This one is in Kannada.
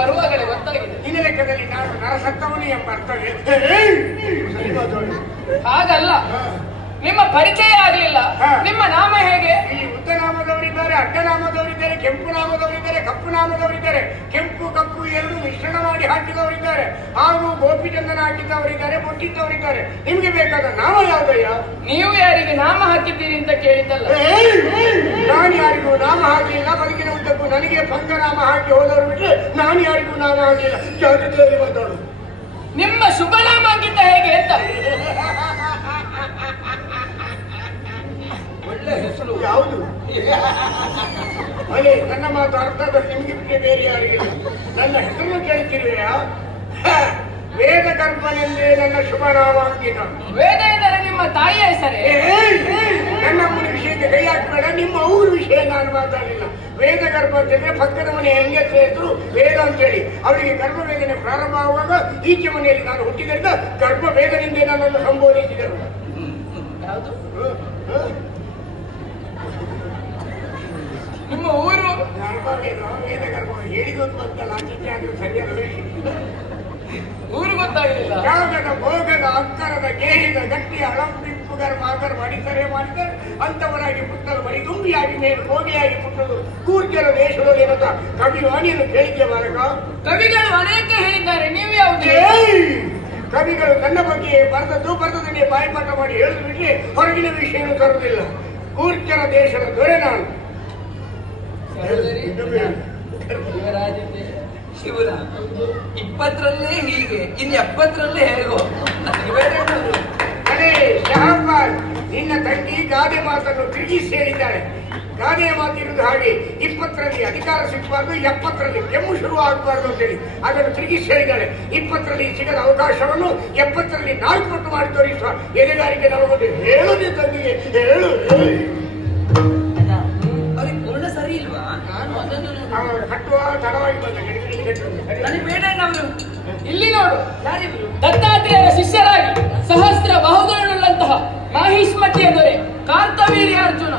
ಬರುವಾಗಲೇ ಗೊತ್ತಾಗಿದೆ. ನಿನ್ನ ಲೆಕ್ಕದಲ್ಲಿ ನಾನು ನರಸತ್ತವನು ಎಂಬ ಅರ್ಥವೇ? ಹಾಗಲ್ಲ, ನಿಮ್ಮ ಪರಿಚಯ ಆಗಲಿಲ್ಲ. ನಿಮ್ಮ ನಾಮ ಹೇಗೆ? ಇಲ್ಲಿ ಉದ್ದ ನಾಮದವರಿದ್ದಾರೆ, ಅಡ್ಡ ನಾಮದವರಿದ್ದಾರೆ, ಕೆಂಪು ನಾಮದವರಿದ್ದಾರೆ, ಕಪ್ಪು ನಾಮದವರಿದ್ದಾರೆ. ಕೆಂಪು ಕಪ್ಪು ಎರಡು ಮಿಶ್ರಣ ಮಾಡಿ ಹಾಕಿದವರಿದ್ದಾರೆ, ಹಾಗೂ ಗೋಪಿಚಂದನ ಹಾಕಿದವರಿದ್ದಾರೆ, ಮುಟ್ಟಿದ್ದವರಿದ್ದಾರೆ. ನಿಮ್ಗೆ ಬೇಕಾದ ನಾಮ ಯಾವುದಯ್ಯ? ನೀವು ಯಾರಿಗೆ ನಾಮ ಹಾಕಿದ್ದೀರಿ ಅಂತ ಕೇಳಿದ್ದಲ್ಲ. ನಾನು ಯಾರಿಗೂ ನಾಮ ಹಾಕಲಿಲ್ಲ. ಬದುಕಿನ ಉದ್ದಕ್ಕೂ ನನಗೆ ಪಂಗ ನಾಮ ಹಾಕಿ ಹೋದವರು ಬಿಟ್ಟರೆ ನಾನು ಯಾರಿಗೂ ನಾಮ ಹಾಕಿಲ್ಲ. ಜಾಗ್ರತೆಯಾಗಿ ಮಾತಾಡು. ನಿಮ್ಮ ಶುಭ ನಾಮ ಅಂಕಿತ ಹೇಗೆ ಅಂತ? ಒಳ್ಳೆ ಹೆಸರು ಯಾವುದು? ಅದೇ ನನ್ನ ಮಾತು ಅರ್ಥದಲ್ಲಿ ನಿಮ್ಗೆ ಬಿಟ್ಟರೆ ಬೇರೆ ಯಾರಿಗಿಲ್ಲ. ನನ್ನ ಹೆಸರನ್ನು ಕೇಳ್ತಿರುವೆಯಾ? ವೇದ ಗರ್ಭನೆಂದೇ ನನ್ನ ಶುಭ ನಾಮ ಅಂಕಿತ. ವೇದ ಎಂದರೆ ನಿಮ್ಮ ತಾಯಿಯ ಹೆಸರೇ? ನನ್ನ ಅಮ್ಮನ ವಿಷಯಕ್ಕೆ ಕೈ ಹಾಕಬೇಡ. ನಿಮ್ಮ ಅವ್ರ ವಿಷಯ ನಾನು ಮಾತಾಡಲಿಲ್ಲ. ವೇದ ಗರ್ಭ ಅಂತಂದ್ರೆ ಪಕ್ಕದ ಮನೆ ಹೆಂಗಸ ಹೆಸರು ವೇದ ಅಂತೇಳಿ. ಅವರಿಗೆ ಗರ್ಭ ವೇದನೆ ಪ್ರಾರಂಭ ಆಗುವಾಗ ಈಚೆ ಮನೆಯಲ್ಲಿ ನಾನು ಹುಟ್ಟಿದ್ದರಿಂದ ಗರ್ಭ ವೇದನೆಯಿಂದ ನನ್ನನ್ನು ಸಂಬೋಧಿಸಿದರು. ಯಾವುದು? ನಿಮ್ಮ ಊರು? ವೇದ ಗರ್ಭ ಹೇಳಿದೊಂದು ಅಂತಲ್ಲ, ಆಚೆ ಸರಿಯಾದ ಊರು ಗೊತ್ತಾಗಲಿಲ್ಲ. ಯಾಗದ ಭೋಗದ ಅಕ್ಕರದ ಗೇಹಿದ ಗಟ್ಟಿಯ ಅಳಂಪಿಂಪು ಗರ್ಭ ಮಾಡಿದರೆ ಮಾಡಿದರೆ ಅಂತವರಾಗಿ ಪುಟ್ಟಲು ಬರೀ ತುಂಬಿಯಾಗಿ ಮೇಲೆ ಹೋಗಿಯಾಗಿ ಪುಟ್ಟಲು ಕೂರ್ಜರ ದೇಶದಲ್ಲಿ ಏನಂತ ಕವಿ ವಾಣಿಯನ್ನು ಕೇಳಿದ್ದೆ ಬಾಲಕ? ಕವಿಗಳು ಅನೇಕ ಹೇಳಿದ್ದಾರೆ, ನೀವು ಯಾವುದೇ? ಕವಿಗಳು ನನ್ನ ಬಗ್ಗೆ ಬರೆದನ್ನೇ ಬಾಯಿಪಾಠ ಮಾಡಿ ಹೇಳಿದು ಬಿಟ್ಟರೆ ಹೊರಗಿನ ವಿಷಯವನ್ನು ತರುವುದಿಲ್ಲ. ಕೂರ್ಜರ ದೇಶದ ದೊರೆ ನಾನು. ಶಿವನ 20ರಲ್ಲೇ ಹೀಗೆ, ಇನ್ನು 70ರಲ್ಲೇ ಹೇಗೋ. ಅದೇ ಶಹಬ್ಬಾಸ್, ನಿನ್ನ ತಂಗಿ ಗಾದೆ ಮಾತನ್ನು ತಿರುಗಿಸಿ ಹೇಳಿದ್ದಾಳೆ. ಗಾದೆಯ ಮಾತಿರುವುದು ಹಾಗೆ, 20ರಲ್ಲಿ ಅಧಿಕಾರ ಸಿಗಬಾರ್ದು, 70ರಲ್ಲಿ ಕೆಮ್ಮು ಶುರು ಆಗಬಾರ್ದು ಅಂತೇಳಿ ಅದನ್ನು ತಿರುಗಿಸಿ ಹೇಳಿದ್ದಾಳೆ. 20ರಲ್ಲಿ ಸಿಗದ ಅವಕಾಶವನ್ನು 70ರಲ್ಲಿ 4 ಪಟ್ಟು ಮಾಡಿ ತೋರಿಸುವ ಎದೆಗಾರಿಕೆ ನಮಗೊಂದು ಹೇಳು. ನಿನ್ನ ತಂಗಿಗೆ ಹೇಳು. ಅವ್ರಿಗೆ ಪೂರ್ಣ ಸರಿ ಇಲ್ವಾ? ನಾನು ಅದನ್ನು ಅವರು ಕಟ್ಟುವ ತಡವಾಗಿ ಬಂದ ನನಗೆ ಬೇಡ. ಅವರು ಇಲ್ಲಿ ನೋಡು, ಯಾರಿದ್ರು? ದತ್ತಾತ್ರೇಯರ ಶಿಷ್ಯರಾಗಿ ಸಹಸ್ರ ಬಾಹುಗಳನ್ನುಳ್ಳಂತಹ ಮಾಹಿಷ್ಮತಿಯ ದೊರೆ ಕಾರ್ತವೀರ್ಯ ಅರ್ಜುನ.